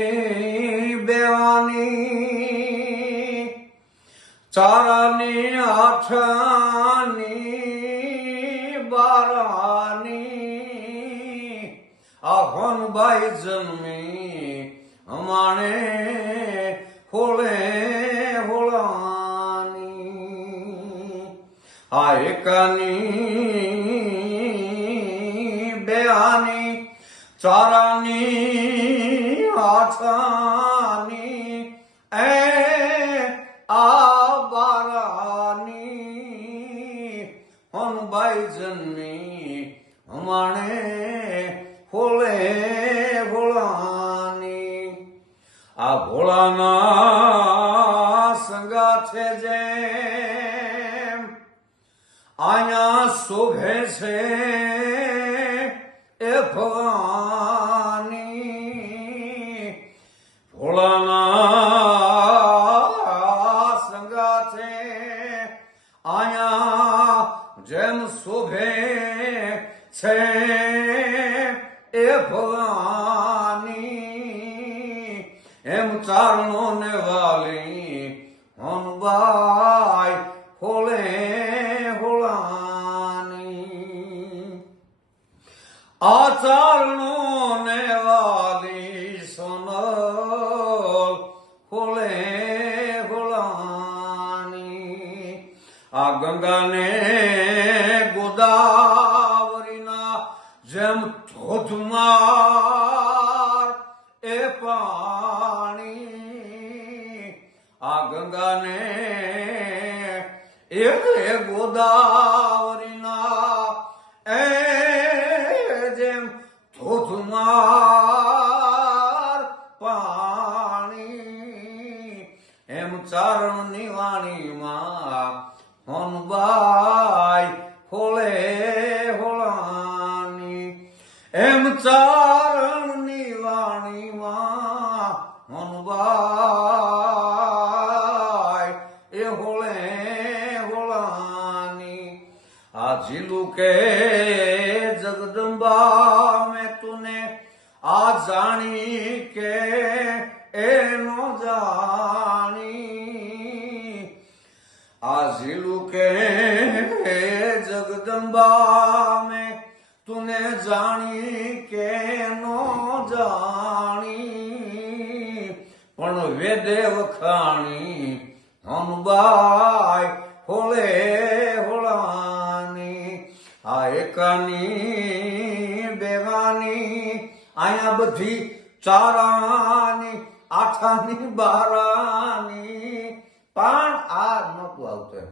એકાની બેવાની ચારાની આઠાની બારાની આહનભાઈ જન્મી અમાણે હોળે હોળાની આ એકાની બેવાની ચારાની આઠાની એ આ બારાની હનભાઈ જન્મી અમાણે હોળે ભોળાની આ ભોળાના સંગા છે જેમ આયા શોભે છે એ ભવાની ભોળાના સંગા છે આયા જેમ શોભે છે એ ભવાની એમ ચારણો ને વાલી હનબાઈ હોળે હોળાની આ ચારણો ને વાલી સોનલ હોળે હોળાની આ ગંગાને ગોદાવરીના જેમ ધોધમાર એ પાણી આ ગંગાને એ ગોદાવરીના એ જેમ ધોધમાર પાણી એમ ચારણની વાણીમાં હનબાઈ હોળે હોળાની એમ ચારણની વાણીમાં હનબાઈ એ હોળે હોળાની આ જીલું કે જગદંબા મેં તુને આ જાણી કે એનો જાણી આ જીલું કે જગદંબા મેં તુને જાણી કે નો જાણી પણ વેદે વખાણી હનબાઈ હોળે હોળાની આ એકાની બેવાની અહીંયા બધી ચારાની આઠાની બારાની પણ આ નતું આવતું